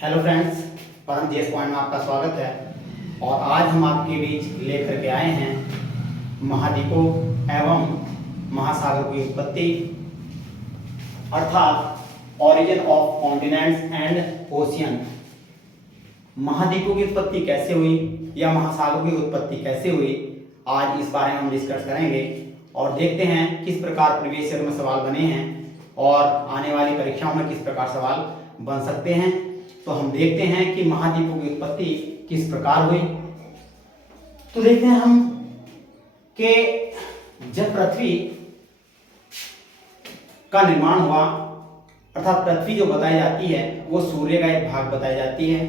Hello friends, परम GS point में आपका स्वागत है। और आज हम आपके बीच लेकर के आए हैं महाद्वीपों एवं महासागरों की उत्पत्ति अर्थात origin of continents and ocean. महाद्वीपों की उत्पत्ति कैसे हुई या महासागरों की उत्पत्ति कैसे हुई, आज इस बारे में हम डिस्कस करेंगे और देखते हैं किस प्रकार प्रीवियस ईयर में सवाल बने हैं और आने वाली परीक्षाओं में किस प्रकार सवाल बन सकते हैं। तो हम देखते हैं कि महाद्वीपों की उत्पत्ति किस प्रकार हुई। तो देखते हैं हम कि जब पृथ्वी का निर्माण हुआ अर्थात पृथ्वी जो बताई जाती है वो सूर्य का एक भाग बताई जाती है।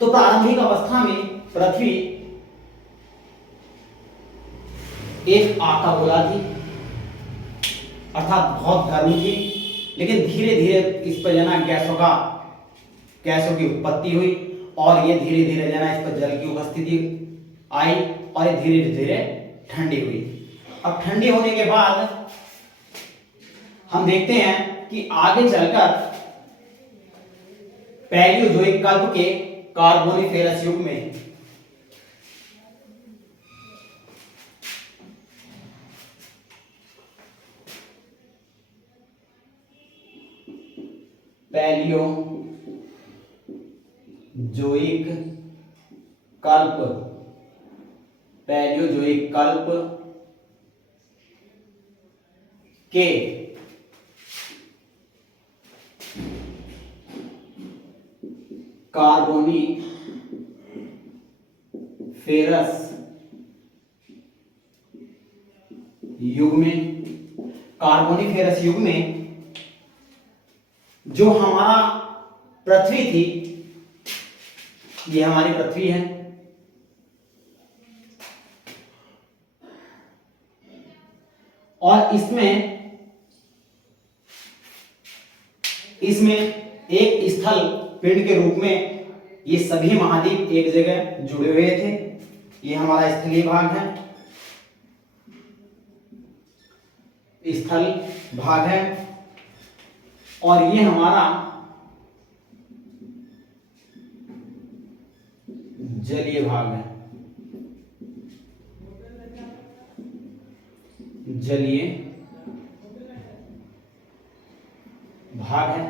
तो प्रारंभिक अवस्था में पृथ्वी एक आका गोला थी अर्थात बहुत गर्म थी, लेकिन धीरे धीरे इस पर जना गैसों की उत्पत्ति हुई और ये धीरे धीरे जना इस पर जल की उपस्थिति आई और ये धीरे धीरे ठंडी हुई। अब ठंडी होने के बाद हम देखते हैं कि आगे चलकर पैलियोजोइक कल्प के कार्बोनिफेरस युग में पैलियोजोइक कल्प के कार्बोनिफेरस युग में जो हमारा पृथ्वी थी, ये हमारी पृथ्वी है, और इसमें एक स्थल पिंड के रूप में ये सभी महाद्वीप एक जगह जुड़े हुए थे। ये हमारा स्थलीय भाग है, स्थल भाग है, और ये हमारा जलीय भाग है, जलीय भाग है।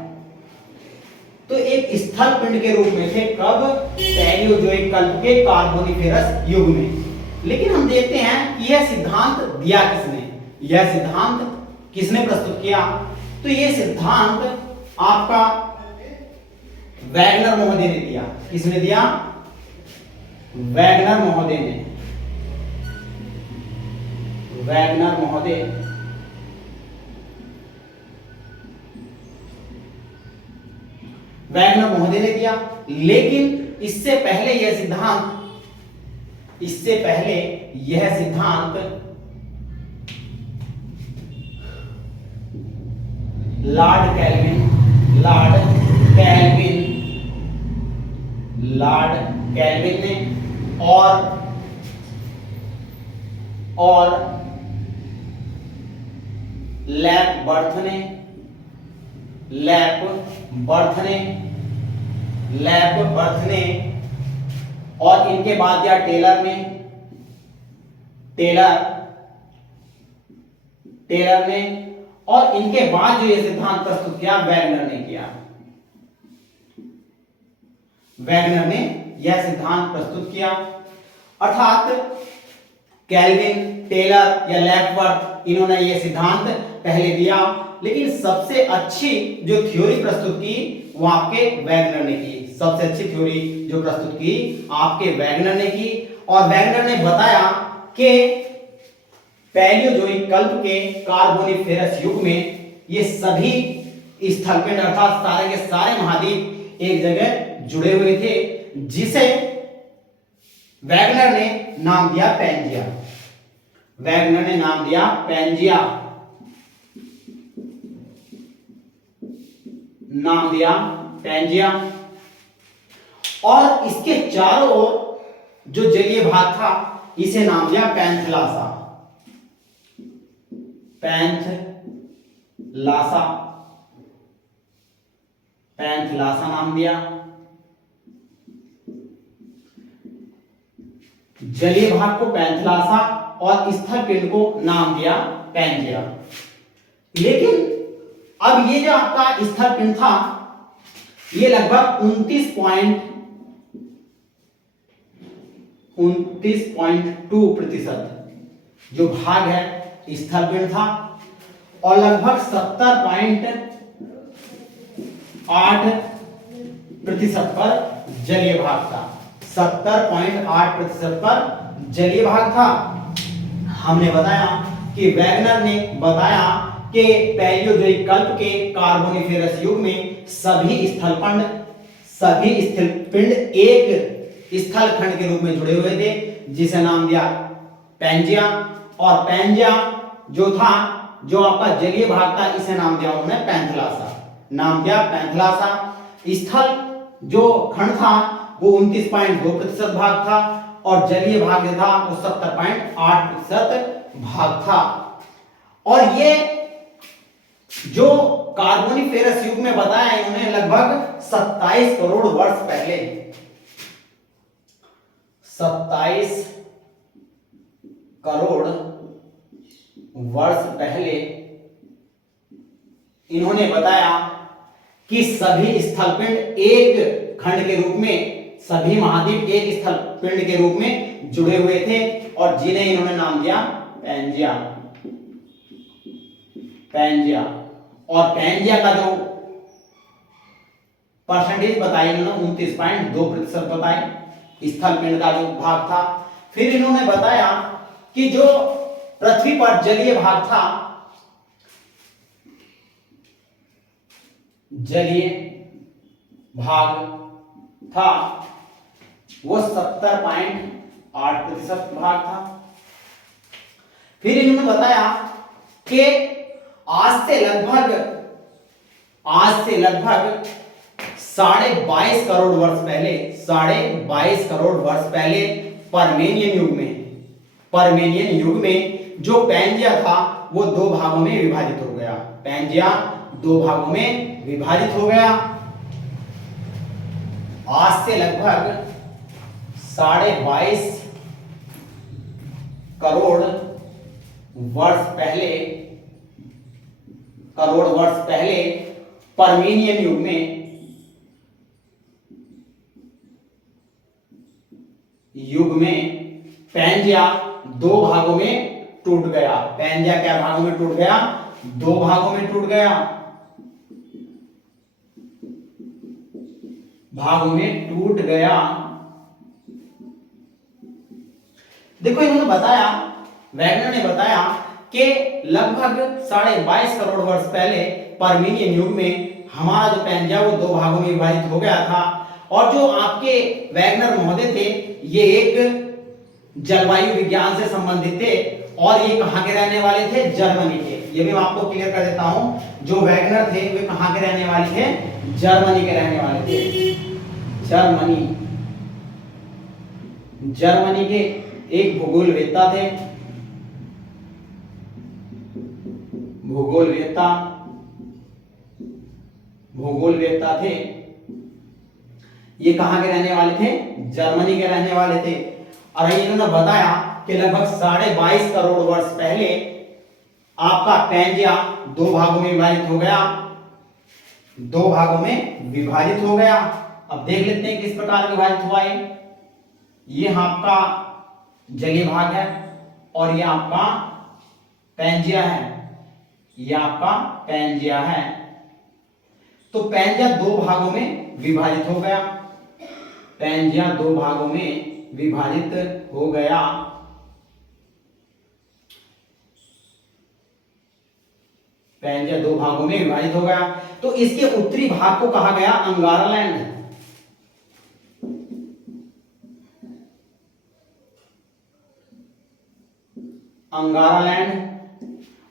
तो एक स्थल पिंड के रूप में थे कब? पैलियोजोइक कल्प के कार्बोनिफेरस युग में। लेकिन हम देखते हैं कि यह सिद्धांत दिया किसने, यह सिद्धांत किसने प्रस्तुत किया? तो यह सिद्धांत आपका वैगनर महोदय ने दिया। किसने दिया? वैगनर महोदय ने। वैगनर महोदय ने दिया। लेकिन इससे पहले यह सिद्धांत लॉर्ड कैल्विन ने और लैप बर्थ ने और इनके बाद या टेलर ने और इनके बाद जो ये सिद्धांत प्रस्तुत किया वैगनर ने किया। वैगनर ने यह सिद्धांत प्रस्तुत किया अर्थात कैल्विन, टेलर या लैपवर्थ, इन्होंने यह सिद्धांत पहले दिया, लेकिन सबसे अच्छी जो थ्योरी प्रस्तुत की वो आपके वैगनर ने की। सबसे अच्छी थ्योरी जो प्रस्तुत की आपके वैगनर ने की, और वैगनर ने बताया कि पैलियोजोइक कल्प के कार्बोनिफेरस युग में ये सभी स्थलपिंड अर्थात सारे के सारे महाद्वीप एक जगह जुड़े हुए थे, जिसे वैगनर ने नाम दिया पैंजिया। वैगनर ने नाम दिया पैंजिया, और इसके चारों ओर जो जलीय भाग था इसे नाम दिया पैंथलासा। पैंथलासा। पैंथलासा नाम दिया। जलीय भाग को पैंथलासा और स्थल पिंड को नाम दिया पैंजिया। लेकिन अब ये जो आपका स्थल पिंड था ये लगभग 29.2% जो भाग है स्थल पिंड था और लगभग 70.8% पर जलीय भाग था। 70.8% पर जलीय भाग था। हमने बताया कि वैगनर ने बताया कि पैलियोजोइक कल्प के कार्बोनिफेरस युग में सभी स्थल पिंड एक स्थल खंड के रूप में जुड़े हुए थे जिसे नाम दिया पैंजिया। और पैंजिया जो था जो आपका जलीय भाग था इसे नाम दिया उन्होंने पैंथलासा। नाम दिया पैंथलासा। स्थल जो खंड था वो 29.2% भाग था और जलीय भाग जो था वो 70.8% भाग था। और ये जो कार्बोनिफेरस युग में बताया इन्होंने लगभग 27 करोड़ वर्ष पहले 27 करोड़ वर्ष पहले इन्होंने बताया कि सभी स्थलपिंड एक खंड के रूप में, सभी महाद्वीप एक स्थलपिंड के रूप में जुड़े हुए थे और जिन्हें इन्होंने नाम दिया पैंजिया। पैंजिया और पैंजिया का जो परसेंटेज बताई इन्होंने 29.2% बताई स्थलपिंड का जो भाग था। फिर इन्होंने बताया कि जो पृथ्वी पर जलीय भाग था, जलीय भाग था वो 70.8% भाग था। फिर इन्होंने बताया कि आज से लगभग 22.5 करोड़ वर्ष पहले, 22.5 करोड़ वर्ष पहले परमेनियन युग में जो पैंजिया था वो दो भागों में विभाजित हो गया। पैंजिया दो भागों में विभाजित हो गया। आज से लगभग 22.5 करोड़ वर्ष पहले परमेनियन युग में पैंजिया दो भागों में टूट गया। पैंजिया क्या भागों में टूट गया? दो भागों में टूट गया। देखो इन्होंने बताया, वैगनर ने बताया कि लगभग 22.5 करोड़ वर्ष पहले परमेनियन युग में हमारा जो पैंजिया वो दो भागों में विभाजित हो गया था। और जो आपके वैगनर महोदय थे ये एक जलवायु विज्ञान से संबंधित थे और ये कहां के रहने वाले थे? जर्मनी के। ये भी मैं आपको क्लियर कर देता हूं, जो वैगनर थे वे कहां के रहने वाले थे? जर्मनी के रहने वाले थे। जर्मनी के एक भूगोलवेत्ता थे। भूगोलवेत्ता थे। ये कहां के रहने वाले थे? जर्मनी के रहने वाले थे। और इन्होंने बताया कि लगभग 22.5 करोड़ वर्ष पहले आपका पैंजिया दो भागों में विभाजित हो गया। अब देख लेते हैं किस प्रकार विभाजित हुआ ये आपका जलीय भाग है और ये आपका पैंजिया है। तो पैंजिया दो भागों में विभाजित हो गया। तो इसके उत्तरी भाग को कहा गया अंगारालैंड।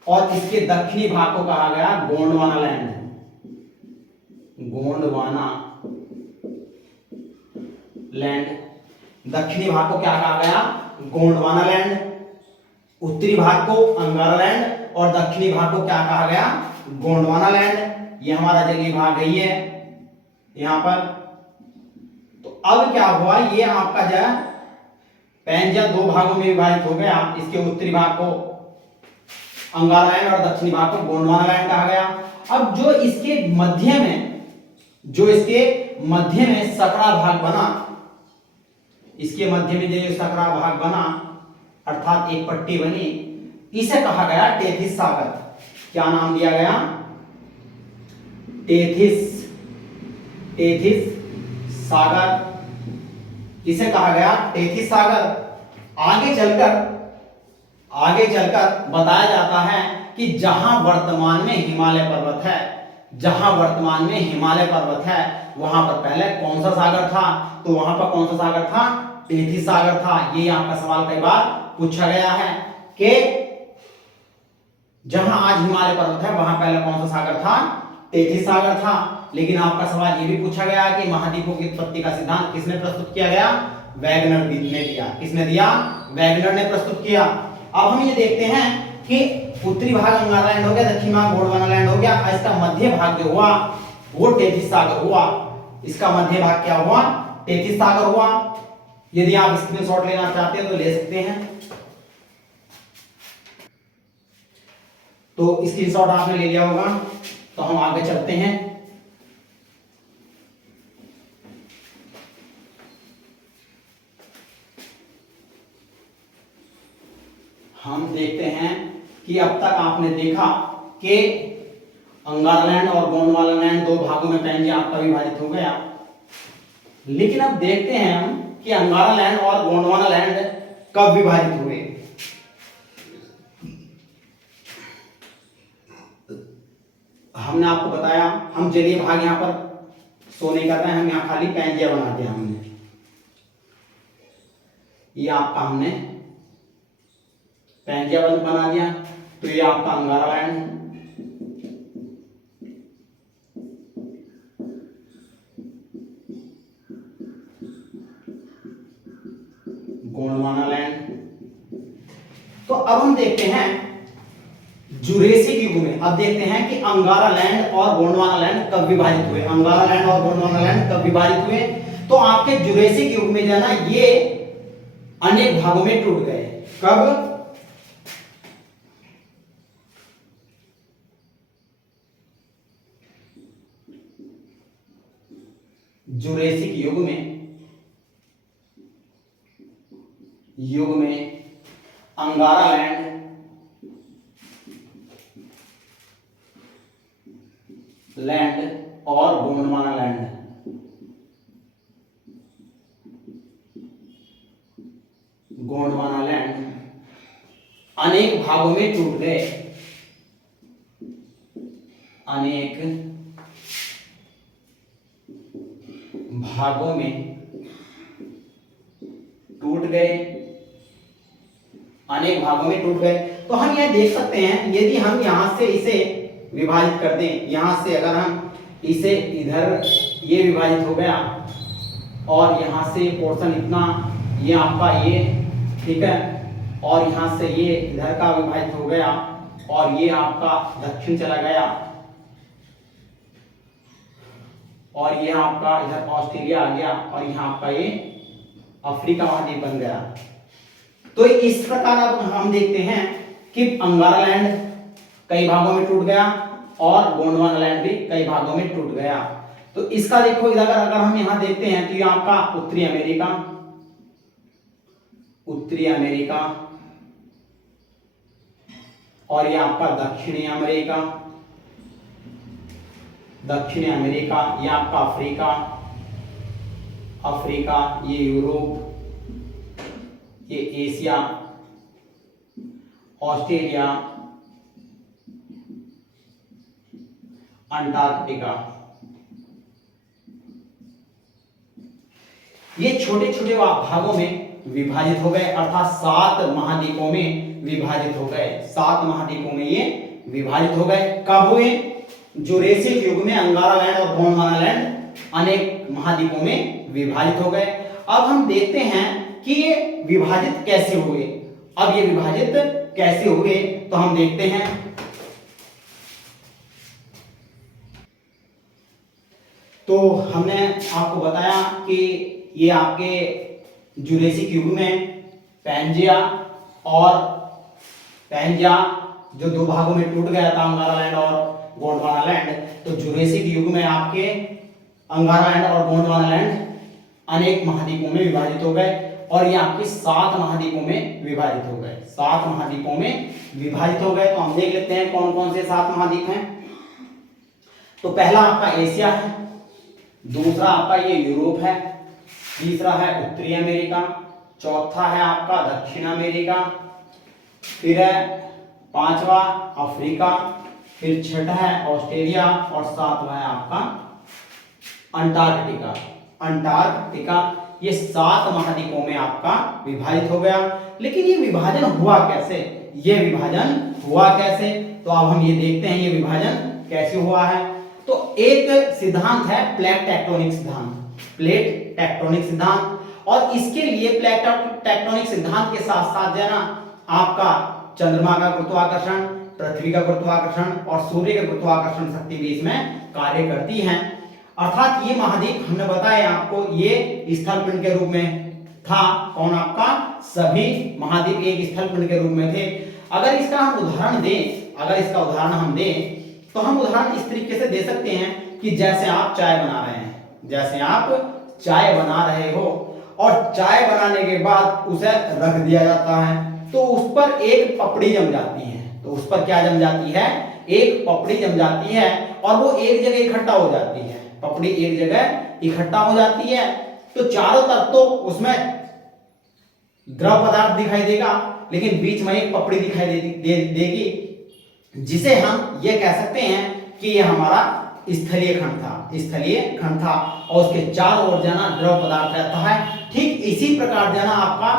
और इसके दक्षिणी भाग को कहा गया गोंडवाना लैंड। दक्षिणी भाग को क्या कहा गया? गोंडवाना लैंड। उत्तरी भाग को अंगारा लैंड और दक्षिणी भाग को क्या कहा गया? गोंडवाना लैंड। ये हमारा जलीय भाग है। यहां पर। तो अब क्या हुआ, ये आपका जो है पैंजिया दो भागों में विभाजित हो गया। इसके उत्तरी भाग को अंगारा लैंड और दक्षिणी भाग को गोंडवाना लैंड कहा गया। अब जो इसके मध्य में सकरा भाग बना, इसके मध्य में जो सकरा भाग बना अर्थात एक पट्टी बनी, इसे कहा गया टेथिस सागर। क्या नाम दिया गया? टेथिस सागर। इसे कहा गया टेथिस सागर। आगे चलकर बताया जाता है कि जहां वर्तमान में हिमालय पर्वत है, वहां पर पहले कौन सा सागर था? तो वहां पर कौन सा सागर था? टेथिस सागर था। ये आपका सवाल कई बार पूछा गया है कि जहां आज हिमालय पर्वत है वहां पहले कौन सा सागर था? टेथिस सागर था। लेकिन आपका सवाल ये भी पूछा गया कि महाद्वीपों की उत्पत्ति का सिद्धांत किसने प्रस्तुत किया गया? वैगनर ने दिया। किसने दिया? वैगनर ने प्रस्तुत किया। अब हम ये देखते हैं कि उत्तरी भाग अंगारा लैंड हो गया, दक्षिणी भाग गोंडवाना लैंड हो गया, इसका मध्य भाग जो हुआ वो टेथिस सागर हुआ। इसका मध्य भाग क्या हुआ? टेथिस सागर हुआ। यदि आप स्क्रीनशॉट लेना चाहते हैं तो ले सकते हैं। तो स्क्रीनशॉट आपने ले लिया होगा, तो हम आगे चलते हैं। हम देखते हैं कि अब तक आपने देखा कि अंगारा लैंड और गोंडवाना लैंड दो भागों में पैंजिया आपका विभाजित हो गया। लेकिन अब देखते हैं हम कि अंगारा लैंड और गोंडवाना लैंड कब विभाजित हुए। हमने आपको बताया, हम जलीय भाग यहां पर शो नहीं कर रहे हैं, हम यहां खाली पैंजिया बना दिया हमने। ये आपका हमने पैंजिया बना दिया। तो ये आपका अंगारा लैंड, गोंडवाना लैंड। तो अब हम देखते हैं जुरेसिक युग में। अब देखते हैं कि अंगारा लैंड और गोंडवाना लैंड कब विभाजित हुए। अंगारा लैंड और गोंडवाना लैंड कब विभाजित हुए? तो आपके जुरेसिक युग में जो है ना, ये अनेक भागों में टूट गए। कब? जुरेसिक युग में अंगारा लैंड और गोंडवाना लैंड अनेक भागों में टूट गए। अनेक भागों में टूट गए। तो हम यह देख सकते हैं, यदि हम यहां से इसे विभाजित कर दें, यहां से अगर हम इसे इधर, ये विभाजित हो गया और यहां से पोर्शन इतना, ये आपका ये, ठीक है, और यहां से ये इधर का विभाजित हो गया और ये आपका दक्षिण चला गया और ये आपका इधर ऑस्ट्रेलिया आ गया और यहाँ आपका ये अफ्रीका महाद्वीप बन गया। तो इस प्रकार अब हम देखते हैं कि अंगारा लैंड कई भागों में टूट गया और गोंडवाना लैंड भी कई भागों में टूट गया। तो इसका देखो इधर अगर हम यहां देखते हैं तो ये आपका उत्तरी अमेरिका और ये आपका दक्षिणी अमेरिका, ये आपका अफ्रीका, ये यूरोप, ये एशिया, ऑस्ट्रेलिया, अंटार्कटिका। ये छोटे छोटे भागों में विभाजित हो गए, अर्थात 7 महाद्वीपों में विभाजित हो गए। 7 महाद्वीपों में ये विभाजित हो गए। कब हुए? जुरेसिक युग में अंगारा लैंड और गोंडवाना लैंड अनेक महाद्वीपों में विभाजित हो गए। अब हम देखते हैं कि ये विभाजित कैसे हुए। अब ये विभाजित कैसे हुए तो हम देखते हैं। तो हमने आपको बताया कि ये आपके जुरेसिक युग में पैंजिया जो दो भागों में टूट गया था, अंगारा लैंड और गोंडवाना लैंड। तो जुरेसिक युग में आपके अंगारा लैंड और गोंडवाना लैंड अनेक महाद्वीपों में विभाजित हो गए और ये आपके 7 महाद्वीपों में विभाजित हो गए। 7 महाद्वीपों में विभाजित हो गए। तो हम देख लेते हैं कौन कौन से 7 महाद्वीप हैं। तो पहला आपका एशिया है, दूसरा आपका ये यूरोप है, तीसरा है उत्तरी अमेरिका, चौथा है आपका दक्षिण अमेरिका, फिर है 5वां अफ्रीका, फिर छठा है ऑस्ट्रेलिया और 7वां है आपका अंटार्कटिका। ये 7 महाद्वीपों में आपका विभाजित हो गया। लेकिन ये विभाजन हुआ कैसे? तो अब हम ये देखते हैं ये विभाजन कैसे हुआ है। तो एक सिद्धांत है प्लेट टेक्टोनिक सिद्धांत, और इसके लिए प्लेट टेक्टोनिक सिद्धांत के साथ साथ जो है ना आपका चंद्रमा का गुरुत्वाकर्षण, पृथ्वी का गुरुत्वाकर्षण और सूर्य का गुरुत्वाकर्षण शक्ति भी इसमें कार्य करती हैं। अर्थात ये महाद्वीप हमने बताया आपको ये स्थल पिंड के रूप में था। कौन? आपका सभी महाद्वीप एक स्थल पिंड के रूप में थे। अगर इसका उदाहरण दें तो हम उदाहरण इस तरीके से दे सकते हैं कि जैसे आप चाय बना रहे हो और चाय बनाने के बाद उसे रख दिया जाता है, तो उस पर एक पपड़ी जम जाती है। तो उस पर क्या जम जाती है? एक पपड़ी जम जाती है और वो एक जगह इकट्ठा हो जाती है। पपड़ी एक जगह इकट्ठा हो जाती है तो चारों तरफ तो उसमें द्रव पदार्थ दिखाई देगा, लेकिन बीच में एक पपड़ी दिखाई देगी, जिसे हम ये कह सकते हैं कि ये हमारा स्थलीय खंड था और उसके चारों ओर जाना द्रव पदार्थ रहता है। ठीक इसी प्रकार जाना आपका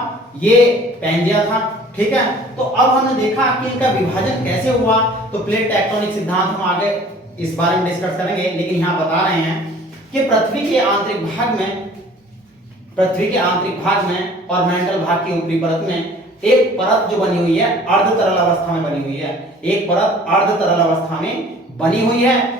ये पैंजिया था। ठीक है, तो अब हमने देखा कि इनका विभाजन कैसे हुआ। तो प्लेट टेक्टोनिक सिद्धांत हम आगे इस बारे में डिस्कस करेंगे, लेकिन यहाँ बता रहे हैं कि पृथ्वी के आंतरिक भाग में और मेंटल भाग की ऊपरी परत में एक परत जो बनी हुई है अर्ध तरल अवस्था में बनी हुई है। एक परत अर्ध तरल अवस्था में बनी हुई है,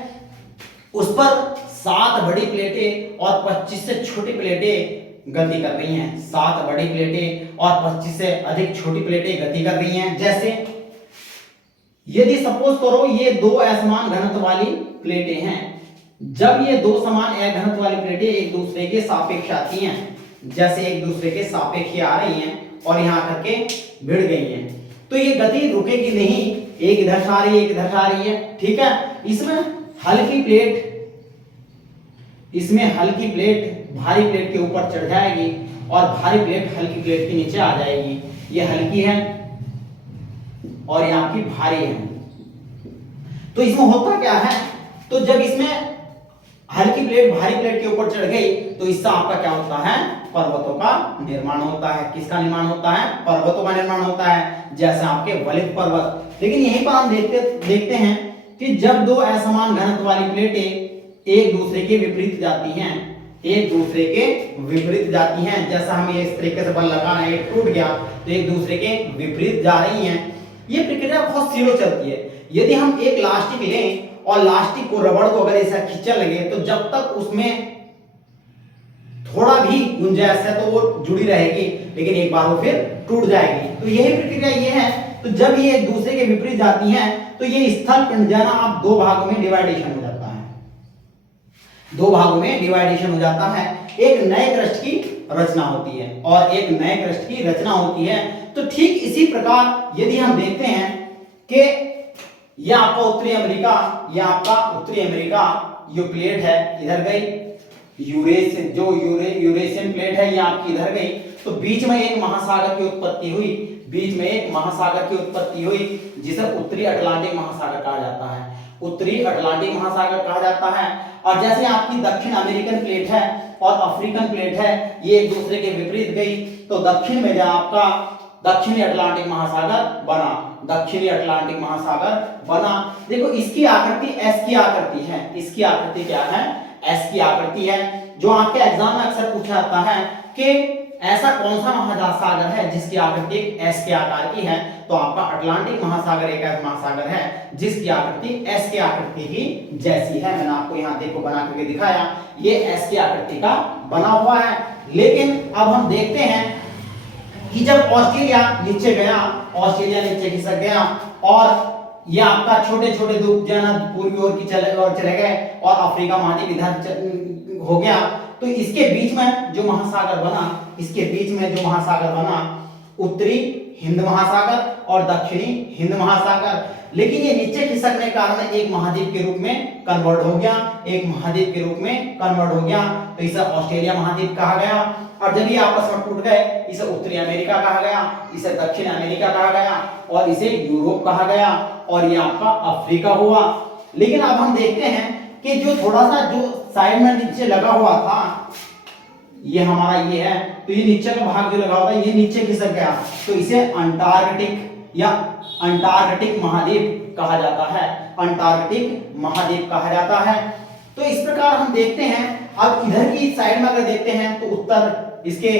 उस पर 7 बड़ी प्लेटें और 25 से छोटी प्लेटें गति कर रही हैं। 7 बड़ी प्लेटें और 25 से अधिक छोटी प्लेटें गति कर रही हैं। जैसे यदि सपोज करो ये 2 असमान घनत्व वाली प्लेटें हैं, जब ये 2 समान घनत्व वाली प्लेटें एक दूसरे के सापेक्ष आती हैं, जैसे एक दूसरे के सापेक्ष आ रही हैं और यहाँ आकर के भिड़ गई हैं, तो ये गति रुकेगी नहीं, एक इधर से आ रही है, एक इधर से आ रही है। ठीक है, इसमें हल्की प्लेट भारी प्लेट के ऊपर चढ़ जाएगी और भारी प्लेट हल्की प्लेट के नीचे आ जाएगी। ये हल्की है और ये आपकी भारी है। तो इसमें होता क्या है? तो जब इसमें हल्की प्लेट भारी प्लेट के ऊपर चढ़ गई तो इससे आपका क्या होता है? पर्वतों का निर्माण होता है। किसका निर्माण होता है? पर्वतों का निर्माण होता है, जैसे आपके वलित पर्वत। लेकिन यहीं पर हम देखते हैं कि जब 2 असमान घनत्व वाली प्लेटें एक दूसरे के विपरीत जाती हैं, जैसा हम ये इस तरीके से बल लगा रहे हैं, टूट गया तो एक दूसरे के विपरीत जा रही हैं। ये प्रक्रिया बहुत स्लो चलती है। यदि हम एक लास्टिक लें और लास्टिक को, रबड़ को अगर ऐसा खींचने लगे तो जब तक उसमें थोड़ा भी गुंजाइश है तो वो जुड़ी रहेगी, लेकिन एक बार वो फिर टूट जाएगी। तो यही प्रक्रिया ये है। तो जब ये एक दूसरे के विपरीत जाती हैं तो ये स्थल पिंड जाना आप 2 भागों में डिवाइडेशन हो जाता है। 2 भागों में डिवाइडेशन हो जाता है। एक नए क्रस्ट की रचना होती है और एक नए क्रस्ट की रचना होती है। तो ठीक इसी प्रकार यदि हम देखते हैं कि यह आपका उत्तरी अमेरिका ये प्लेट है, इधर गई, यूरेशियन प्लेट है ये आपकी इधर गई, तो बीच में एक महासागर की उत्पत्ति हुई, जिसे उत्तरी अटलांटिक महासागर कहा जाता है। और जैसे आपकी दक्षिण अमेरिकन प्लेट है और अफ्रीकन प्लेट है, ये एक दूसरे के विपरीत गई, तो दक्षिण में जब आपका दक्षिणी अटलांटिक महासागर बना। देखो इसकी आकृति एस की आकृति है। इसकी आकृति क्या है? एस की आकृति है। जो आपके एग्जाम में अक्सर पूछा जाता है कि ऐसा कौन सा महासागर है जिसकी आकृति एस के आकार की है? तो आपका अटलांटिक महासागर एक ऐसा महासागर है जिसकी आकृति एस के आकृति की जैसी है। मैंने आपको यहाँ देखो बना करके दिखाया, ये एस की आकृति का बना हुआ है। लेकिन अब हम देखते हैं कि जब ऑस्ट्रेलिया नीचे गया, ऑस्ट्रेलिया नीचे खिसक गया और ये आपका छोटे छोटे द्वीप जो है ना पूर्वी ओर की चले गए और अफ्रीका महाद्वीप इधर हो गया, तो इसके बीच में जो महासागर बना, इसके बीच में जो महासागर बना उत्तरी हिंद महासागर और दक्षिणी हिंद महासागर। लेकिन ये नीचे खिसकने के कारण एक महाद्वीप के रूप में कन्वर्ट हो गया, एक महाद्वीप के रूप में कन्वर्ट हो गया, तो इसे ऑस्ट्रेलिया महाद्वीप कहा गया। और जब ये आपस में टूट गए, इसे उत्तरी अमेरिका कहा गया, इसे दक्षिण अमेरिका कहा गया और इसे यूरोप कहा गया और ये आपका अफ्रीका हुआ। लेकिन अब हम देखते हैं कि जो थोड़ा सा जो साइड में नीचे लगा हुआ था, ये हमारा ये है, तो ये नीचे का भाग जो लगा हुआ था ये नीचे खिसक गया, तो इसे अंटार्कटिक या अंटार्कटिक महाद्वीप कहा जाता है, अंटार्कटिक महाद्वीप कहा जाता है। तो इस प्रकार हम देखते हैं। अब इधर की साइड में अगर देखते हैं तो उत्तर इसके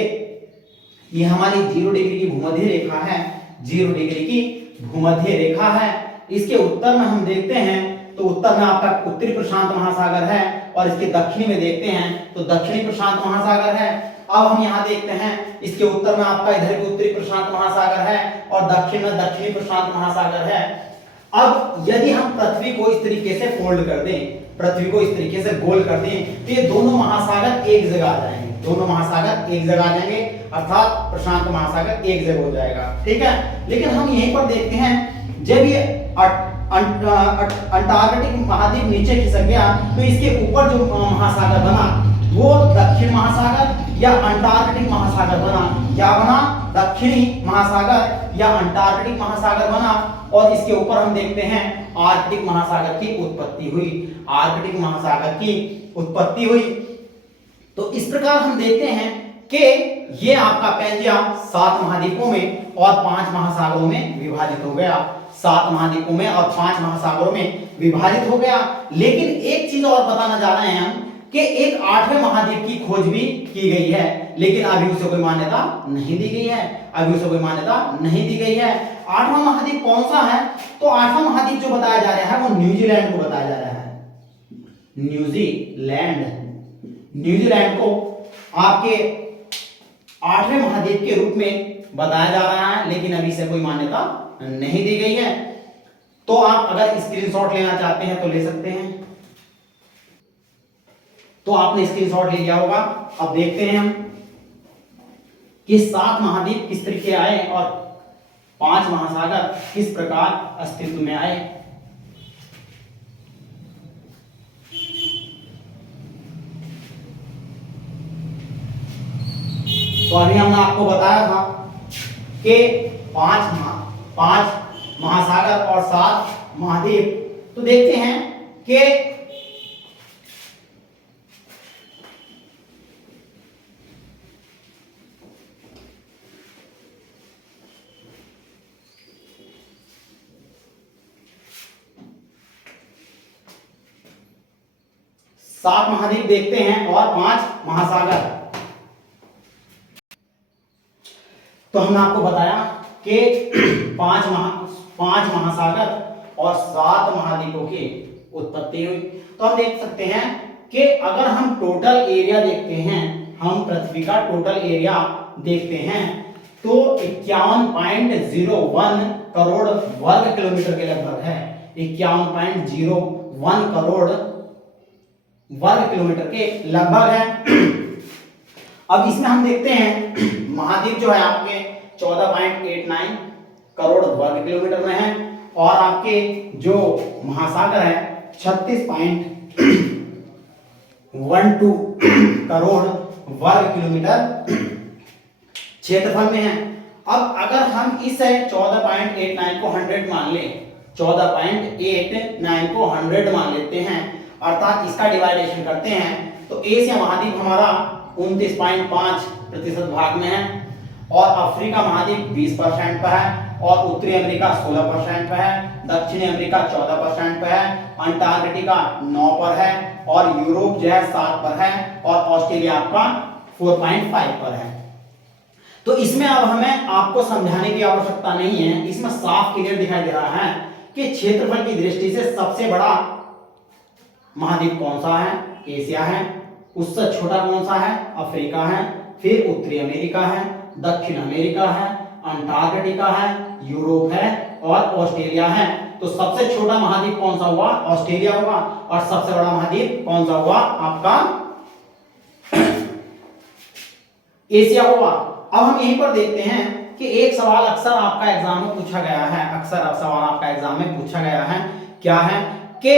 ये हमारी 0 डिग्री की भूमध्य रेखा है, 0 डिग्री की भूमध्य रेखा है। इसके उत्तर में हम देखते हैं तो उत्तर में आपका उत्तरी प्रशांत महासागर है और इसके दक्षिणी में देखते हैं तो दक्षिणी प्रशांत महासागर है। अब हम यहाँ देखते हैं इसके उत्तर में आपका इधर भी उत्तरी प्रशांत महासागर है और दक्षिण में दक्षिणी प्रशांत महासागर है। अब यदि हम पृथ्वी को इस तरीके से फोल्ड कर दें, पृथ्वी को इस तरीके से गोल कर दें, तो ये दोनों महासागर एक जगह आ जाएंगे, दोनों महासागर एक जगह आ जाएंगे, अर्थात प्रशांत महासागर एक जगह हो जाएगा। ठीक है। लेकिन हम यहीं पर देखते हैं जब ये अंटार्कटिक महाद्वीप नीचे खिसक गया तो इसके ऊपर जो महासागर बना वो दक्षिण महासागर या अंटार्कटिक महासागर बना। क्या बना? दक्षिणी महासागर या अंटार्कटिक महासागर बना। और इसके ऊपर हम देखते हैं आर्कटिक महासागर की उत्पत्ति हुई, आर्कटिक महासागर की उत्पत्ति हुई। तो इस प्रकार हम देखते हैं कि ये आपका पेंजिया 7 महाद्वीपों में और 5 महासागरों में विभाजित हो गया, 7 महाद्वीपों में और 5 महासागरों में विभाजित हो गया। लेकिन एक चीज और बताना जा रहे हैं हम कि एक 8वें महाद्वीप की खोज भी की गई है, लेकिन अभी उसे कोई मान्यता नहीं दी गई है, अभी उसे कोई मान्यता नहीं दी गई है। 8वां महाद्वीप कौन सा है? तो 8वां महाद्वीप जो बताया जा रहा है वो न्यूजीलैंड को बताया जा रहा है, न्यूजीलैंड। न्यूजीलैंड को आपके 8वें महाद्वीप के रूप में बताया जा रहा है, लेकिन अभी से कोई मान्यता नहीं दी गई है। तो आप अगर स्क्रीनशॉट लेना चाहते हैं तो ले सकते हैं। तो आपने स्क्रीनशॉट ले लिया होगा। अब देखते हैं हम कि 7 महाद्वीप किस तरीके आए और 5 महासागर किस प्रकार अस्तित्व में आए। तो अभी हमने आपको बताया था कि 5 महासागर और 7 महाद्वीप। तो देखते हैं कि सात महाद्वीप देखते हैं और 5 महासागर। तो हमने आपको बताया कि 5 महासागर और 7 महाद्वीपों की उत्पत्ति हुई। तो हम देख सकते हैं कि अगर हम टोटल एरिया देखते हैं, हम पृथ्वी का टोटल एरिया देखते हैं तो 51.01 करोड़ वर्ग किलोमीटर के लगभग है, 51.01 करोड़ वर्ग किलोमीटर के लगभग है। अब इसमें हम देखते हैं महाद्वीप जो है आपके 14.89 करोड़ वर्ग किलोमीटर में है और आपके जो महासागर है 36.12 करोड़ वर्ग किलोमीटर क्षेत्रफल में है। अब अगर हम इस 14.89 को 100 मान लें, 14.89 को 100 मान लेते हैं, अर्थात इसका डिवाइडेशन करते हैं तो एशिया महाद्वीप हमारा 29.5% भाग में है और अफ्रीका महाद्वीप 20% पर है और उत्तरी अमेरिका 16% पर है, दक्षिणी अमेरिका 14% पर है, अंटार्कटिका 9 पर है और यूरोप जो है 7 पर है और ऑस्ट्रेलिया आपका 4.5 पर है। तो इसमें अब हमें आपको समझाने की आवश्यकता नहीं है, इसमें साफ क्लियर दिखाई दे रहा है कि क्षेत्रफल की दृष्टि से सबसे बड़ा महाद्वीप कौन सा है, एशिया है। उससे छोटा कौन सा है, अफ्रीका है। फिर उत्तरी अमेरिका है, दक्षिण अमेरिका है, अंटार्कटिका है, यूरोप है और ऑस्ट्रेलिया है। तो सबसे छोटा महाद्वीप कौन सा हुआ, ऑस्ट्रेलिया हुआ। और सबसे बड़ा महाद्वीप कौन सा हुआ, आपका एशिया हुआ। अब हम यहीं पर देखते हैं कि एक सवाल अक्सर आपका एग्जाम में पूछा गया है, अक्सर सवाल आपका एग्जाम में पूछा गया है, क्या है कि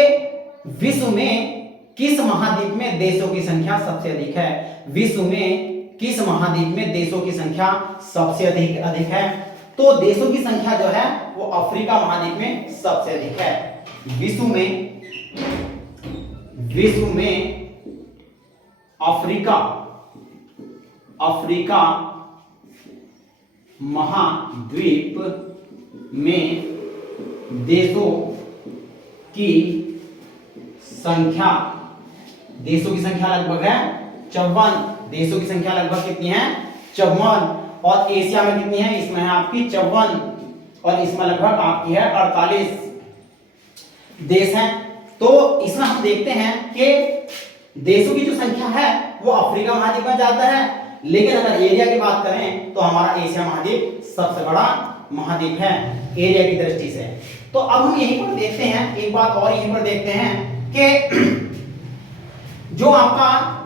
विश्व में किस महाद्वीप में देशों की संख्या सबसे अधिक है। विश्व में किस महाद्वीप में देशों की संख्या सबसे अधिक है। तो देशों की संख्या जो है वो अफ्रीका महाद्वीप में सबसे अधिक है। विश्व में अफ्रीका महाद्वीप में देशों की संख्या लगभग है 54। देशों की संख्या लगभग कितनी है, 54। और एशिया में कितनी है, इसमें है आपकी 54 और इसमें लगभग आपकी है 48 देश हैं। तो इसमें हम देखते हैं कि देशों की जो संख्या है वो अफ्रीका महाद्वीप में ज्यादा है, लेकिन अगर एरिया की बात करें तो हमारा एशिया महाद्वीप सबसे बड़ा महाद्वीप है एरिया की दृष्टि से। तो अब हम यहीं पर देखते हैं, एक बात और यहीं पर देखते हैं कि जो आपका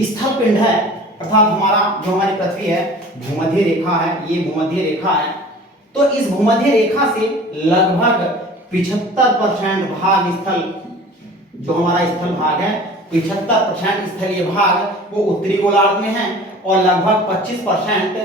स्थल पिंड है अर्थात हमारी पृथ्वी है, भूमध्य रेखा है, ये भूमध्य रेखा है। तो इस भूमध्य रेखा से लगभग 75% भाग स्थल, जो हमारा स्थल भाग है 75% स्थलीय भाग वो उत्तरी गोलार्ध में है और लगभग 25%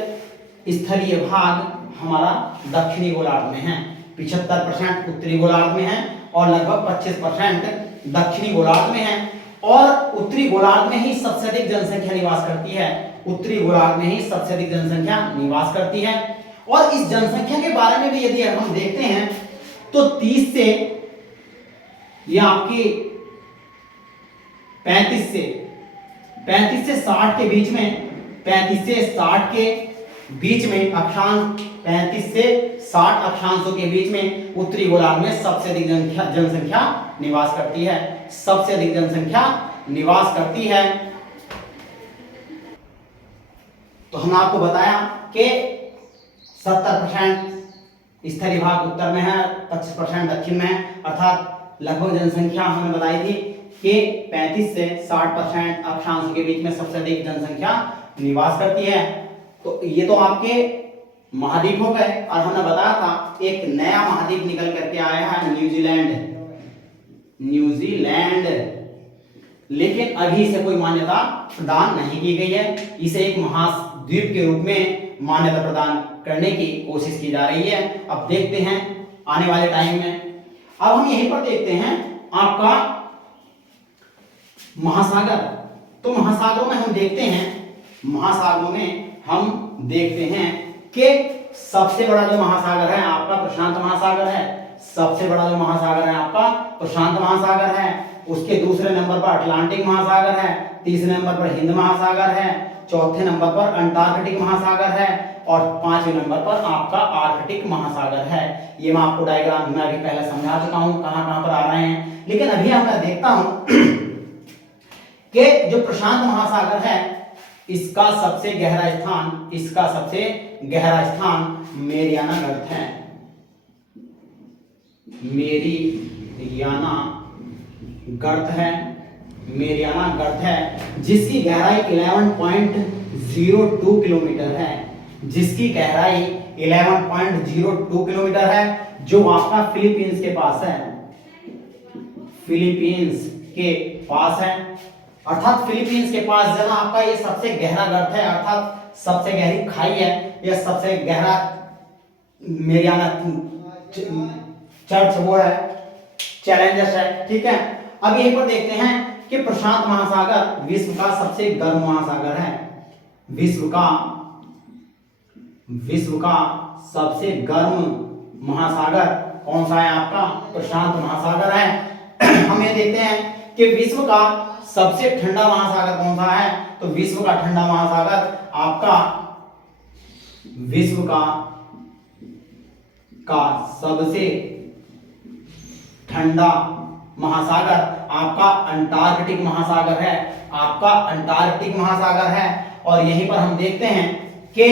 स्थलीय भाग हमारा दक्षिणी गोलार्ध में है। 75% उत्तरी गोलार्ध में है और लगभग 25% दक्षिणी गोलार्ध में है। और उत्तरी गोलार्ध में ही सबसे अधिक जनसंख्या निवास करती है, उत्तरी गोलार्ध में ही सबसे अधिक जनसंख्या निवास करती है। और इस जनसंख्या के बारे में भी यदि हम देखते हैं तो 30 से ये आपकी 35 से 60 के बीच में, 35 से 60 के बीच में अक्षांश, 35 से 60 अक्षांशों के बीच में उत्तरी गोलार्ध में सबसे अधिक जनसंख्या निवास करती है, सबसे अधिक जनसंख्या निवास करती है। तो हमने आपको बताया कि 70% स्थलीय भाग उत्तर में है, 25% दक्षिण में है, अर्थात लगभग जनसंख्या हमने बताई थी कि 35 से 60% अक्षांशों के बीच में सबसे अधिक जनसंख्या निवास करती है। तो ये तो आपके महाद्वीप हो गए। और हमने बताया था एक नया महाद्वीप निकल करके आया है, न्यूजीलैंड, लेकिन अभी इसे कोई मान्यता प्रदान नहीं की गई है। इसे एक महाद्वीप के रूप में मान्यता प्रदान करने की कोशिश की जा रही है। अब देखते हैं आने वाले टाइम में। अब हम यहीं पर देखते हैं आपका महासागर। तो महासागरों में हम देखते हैं कि सबसे बड़ा जो महासागर है आपका प्रशांत महासागर है, सबसे बड़ा जो महासागर है आपका प्रशांत महासागर है। उसके दूसरे नंबर पर अटलांटिक महासागर है, तीसरे नंबर पर हिंद महासागर है, चौथे नंबर पर अंटार्कटिक महासागर है और पांचवें नंबर पर आपका आर्कटिक महासागर है। ये मैं आपको डायग्राम में अभी पहले समझा चुका हूं कहां पर आ रहे हैं। लेकिन अभी मैं देखता हूं कि जो प्रशांत महासागर है इसका सबसे गहरा स्थान मेरियाना गर्त है, मेरियाना गर्त है, जिसकी गहराई 11.02 किलोमीटर है, जिसकी गहराई 11.02 किलोमीटर है, जो आपका फिलीपींस के पास है। अर्थात फिलीपींस के पास जो आपका ये सबसे गहरा गर्त है, अर्थात सबसे गहरी खाई है, यह सबसे गहरा मेरियाना चर्च वो है, चैलेंजर्स है। ठीक है, अब यहीं पर देखते हैं कि प्रशांत महासागर विश्व का सबसे गर्म महासागर है। विश्व का सबसे गर्म महासागर कौन सा है आपका प्रशांत महासागर है। हम ये देखते हैं कि विश्व का सबसे ठंडा महासागर कौन सा है? तो विश्व का ठंडा महासागर आपका विश्व का सबसे ठंडा महासागर आपका अंटार्कटिक महासागर है, आपका अंटार्कटिक महासागर है। और यहीं पर हम देखते हैं कि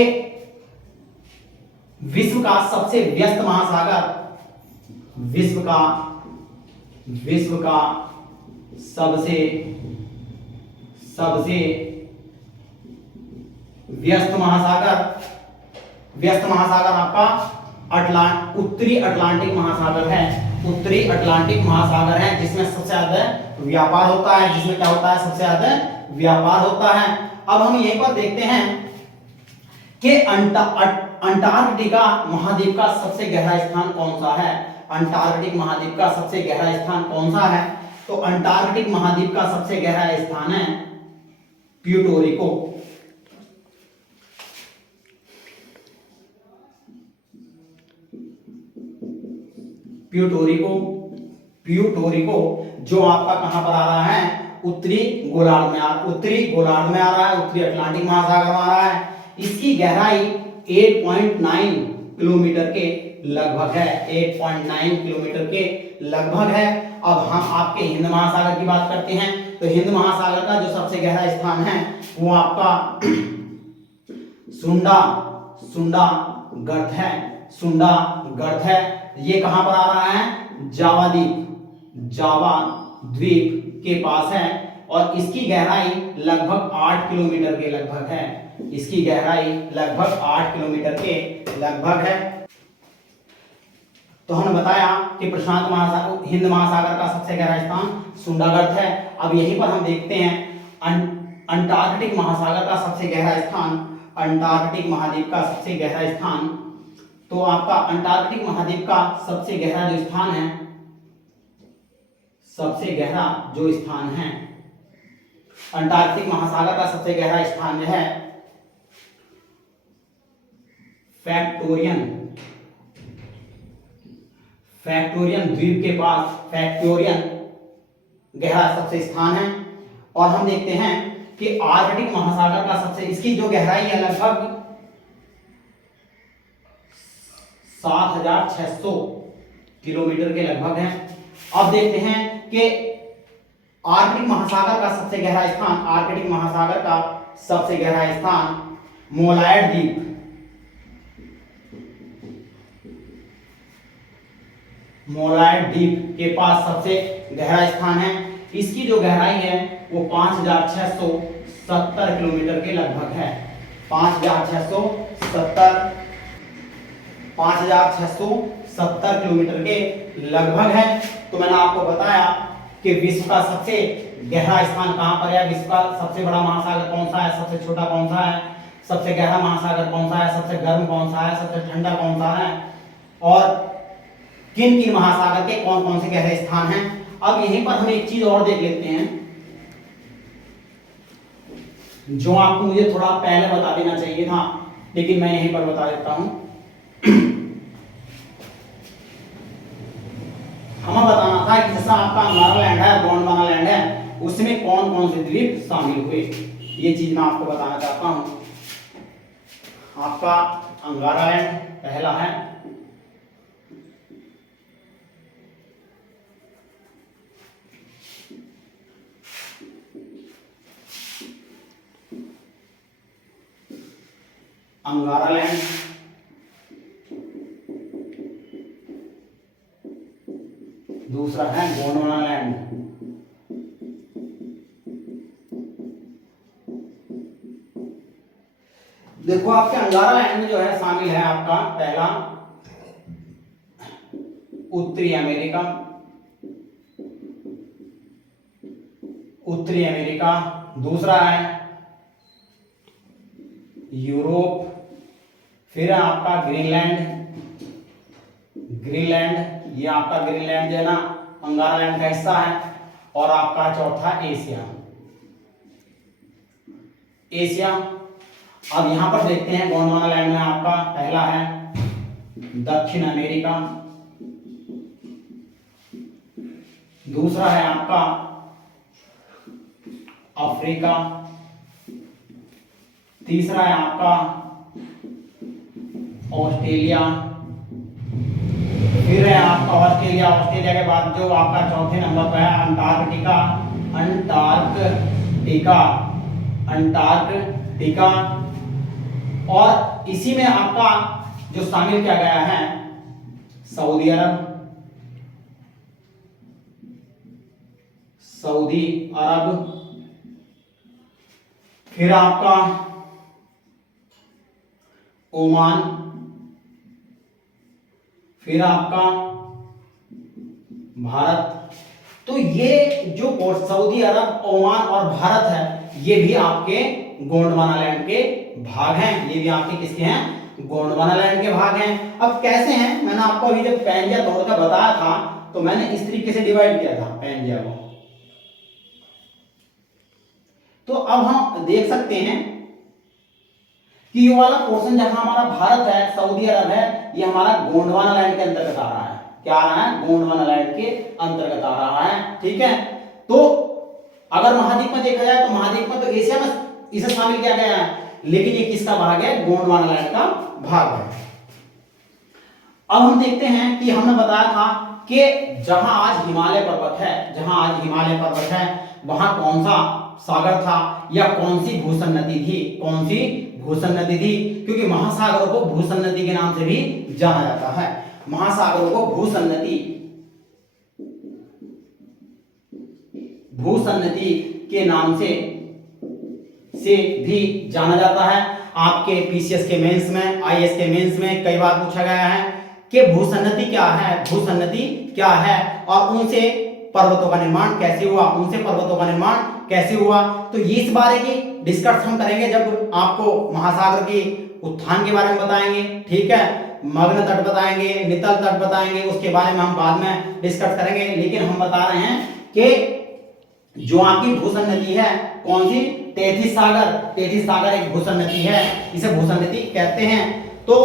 विश्व का सबसे व्यस्त महासागर, विश्व का सबसे व्यस्त महासागर आपका उत्तरी अटलांटिक महासागर है, उत्तरी अटलांटिक महासागर है, जिसमें सबसे ज्यादा व्यापार होता है, जिसमें क्या होता है? सबसे ज्यादा व्यापार होता है। अब हम यहीं पर देखते हैं कि अंटार्कटिका महाद्वीप का सबसे गहरा स्थान कौन सा है? अंटार्कटिक महाद्वीप का सबसे गहरा स्थान कौन सा है? तो अंटार्कटिक महाद्वीप का सबसे गहरा स्थान है प्यूर्टो रिको, जो आपका कहां पर आ रहा है? उत्तरी गोलार्ध में आ रहा है, उत्तरी अटलांटिक महासागर में आ रहा है। इसकी गहराई 8.9 किलोमीटर के लगभग है, 8.9 किलोमीटर के लगभग है। अब हम आपके हिंद महासागर की बात करते हैं। तो हिंद महासागर का जो सबसे गहरा स्थान है वो आपका सुंडा गर्त है। ये कहां पर आ रहा है? जावा द्वीप के पास है और इसकी गहराई लगभग 8 किलोमीटर के लगभग है, इसकी गहराई लगभग 8 किलोमीटर के लगभग है। तो हमने बताया कि प्रशांत महासागर, हिंद महासागर का सबसे गहरा स्थान सुंडागर्त है। अब यहीं पर हम देखते हैं अंटार्कटिक महासागर का सबसे गहरा स्थान, अंटार्कटिक महाद्वीप का सबसे गहरा स्थान। तो आपका अंटार्कटिक महाद्वीप का सबसे गहरा जो स्थान है, अंटार्कटिक महासागर का सबसे गहरा स्थान जो है फैक्टोरियन द्वीप के पास, फैक्टोरियन गहरा सबसे स्थान है। और हम देखते हैं कि आर्कटिक महासागर का सबसे, इसकी जो गहराई है लगभग 7600 किलोमीटर के लगभग है। अब देखते हैं कि आर्कटिक महासागर का सबसे गहरा स्थान, आर्कटिक महासागर का सबसे गहरा स्थान मोलायड द्वीप के पास सबसे गहरा स्थान है। इसकी जो गहराई है वो 5670 किलोमीटर के लगभग है, 5670 किलोमीटर के लगभग है। तो मैंने आपको बताया कि विश्व का सबसे गहरा स्थान कहां पर है, विश्व का सबसे बड़ा महासागर कौन सा है, सबसे छोटा कौन सा है, सबसे गहरा महासागर कौन सा है, सबसे गर्म कौन सा है, सबसे ठंडा कौन सा है, और किन किन महासागर के कौन कौन से गहरे स्थान हैं। अब यहीं पर हम एक चीज और देख लेते हैं जो आपको मुझे थोड़ा पहले बता देना चाहिए था, लेकिन मैं यहीं पर बता देता हूं। हमें बताना था कि जैसा आपका अंगारा लैंड है, गोंडवाना लैंड है, उसमें कौन कौन से द्वीप शामिल हुए, ये चीज मैं आपको बताना चाहता हूं। आपका अंगारा लैंड पहला है, अंगारा लैंड, दूसरा है गोंडवाना लैंड, देखो आपके अंगारा लैंड में जो है शामिल है आपका पहला उत्तरी अमेरिका, दूसरा है यूरोप, फिर आपका ग्रीनलैंड, ये आपका ग्रीनलैंड जो है ना अंगारा लैंड का हिस्सा है, और आपका चौथा एशिया। अब यहां पर देखते हैं गोंडवाना लैंड में आपका पहला है दक्षिण अमेरिका, दूसरा है आपका अफ्रीका, तीसरा है आपका ऑस्ट्रेलिया, फिर है आपका ऑस्ट्रेलिया, ऑस्ट्रेलिया के बाद जो आपका चौथे नंबर पर है अंटार्कटिका, अंटार्कटिका, अंटार्कटिका, और इसी में आपका जो शामिल किया गया है सऊदी अरब, सऊदी अरब, फिर आपका ओमान, फिर आपका भारत। तो ये जो सऊदी अरब, ओमान और भारत है, ये भी आपके गोंडवाना लैंड के भाग हैं। ये भी आपके किसके हैं? गोंडवाना लैंड के भाग हैं। अब कैसे हैं, मैंने आपको अभी जब पैंजिया तोड़कर बताया था तो मैंने इस तरीके से डिवाइड किया था पैंजिया को। तो अब हम देख सकते हैं कि ये वाला पोर्शन जहां हमारा भारत है, सऊदी अरब है, ये हमारा गोंडवाना लैंड के अंतर्गत आ रहा है। क्या आ रहा है? गोंडवाना लैंड के अंतर्गत आ रहा है। ठीक है, तो अगर महाद्वीप में देखा जाए तो महाद्वीप में तो एशिया में इसे शामिल किया गया है, लेकिन ये किसका भाग है? गोंडवाना लैंड का भाग है। अब हम देखते हैं कि हमने बताया था कि जहां आज हिमालय पर्वत है, जहां आज हिमालय पर्वत है, वहां कौन सा सागर था या कौन सी भूषण नदी थी? कौन सी भूषण नदी थी? क्योंकि महासागरों को भूषण नदी के नाम से भी जाना जाता है। महासागरों को भूषण नदी, भूषण नदी के नाम से भी जाना जाता है। आपके पीसीएस के मेंस में, आईएएस के मेंस में कई बार पूछा गया है कि भूषण नदी क्या है, भूषण नदी क्या है और उनसे पर्वतों का निर्माण कैसे हुआ, उनसे पर्वतों का निर्माण कैसे हुआ। तो ये इस बारे की डिस्कस हम करेंगे जब आपको महासागर की उत्थान के बारे में बताएंगे। ठीक है, मग्न तट बताएंगे, नितल तट बताएंगे, उसके बारे में हम बाद में डिस्कस करेंगे। लेकिन हम बता रहे हैं कि जो आपकी भूषण नदी है कौन सी? तेथिस सागर। तेथिस सागर एक भूषण नदी है, इसे भूषण नदी कहते हैं। तो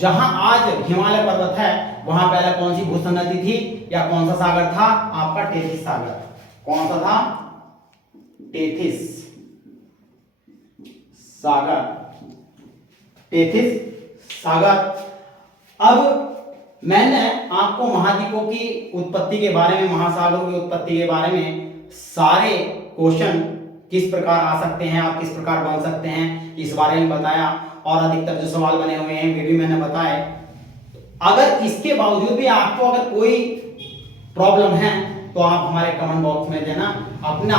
जहां आज हिमालय पर्वत है वहां पहले कौन सी भूषण नदी थी या कौन सा सागर था? आपका तेथिस सागर। कौन सा था? तेथिस सागर, तेथिस सागर। अब मैंने आपको महाद्वीपों की उत्पत्ति के बारे में, महासागरों की उत्पत्ति के बारे में सारे क्वेश्चन किस प्रकार आ सकते हैं और किस प्रकार बन सकते हैं इस बारे में बताया, और अधिकतर जो सवाल बने हुए हैं वे भी मैंने बताए। अगर इसके बावजूद भी आपको अगर कोई प्रॉब्लम है तो आप हमारे कमेंट बॉक्स में देना, अपना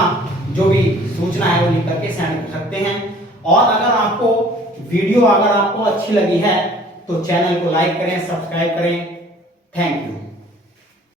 जो भी सूचना है वो लिख करके सेंड कर सकते हैं। और अगर आपको वीडियो अगर आपको अच्छी लगी है तो चैनल को लाइक करें, सब्सक्राइब करें। Thank you.